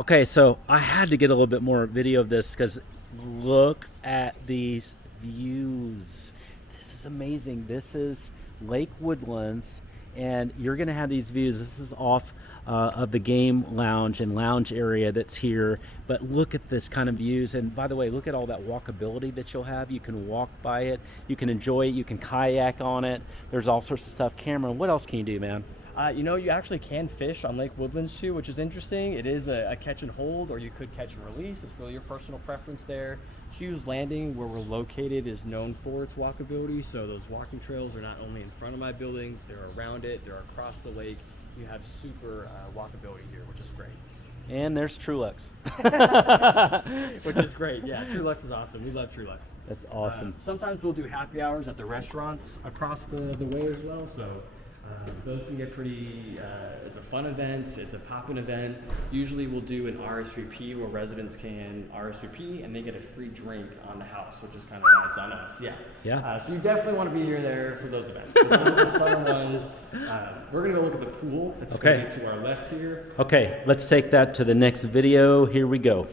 Okay, so I had to get a little bit more video of this because look at these views. This is amazing. This is Lake Woodlands, and you're going to have these views. This is off of the game lounge and lounge area that's here. But look at this kind of views. And by the way, look at all that walkability that you'll have. You can walk by it, you can enjoy it, you can kayak on it. There's all sorts of stuff. Cameron, what else can you do, man? You actually can fish on Lake Woodlands too, which is interesting. It is a catch and hold, or you could catch and release. It's really your personal preference there. Hughes Landing, where we're located, is known for its walkability. So those walking trails are not only in front of my building, they're around it, they're across the lake. You have super walkability here, which is great. And there's Trulux. Which is great. Yeah, Trulux is awesome. We love Trulux. That's awesome. Sometimes we'll do happy hours at the restaurants across the way as well. So those can get pretty, it's a fun event, it's a pop-in event. Usually we'll do an RSVP where residents can RSVP and they get a free drink on the house, which is kind of nice on us. Yeah. So you definitely want to be here there for those events. Those are the fun ones. We're going to go look at the pool. It's Okay. to our left here. Okay, let's take that to the next video. Here we go.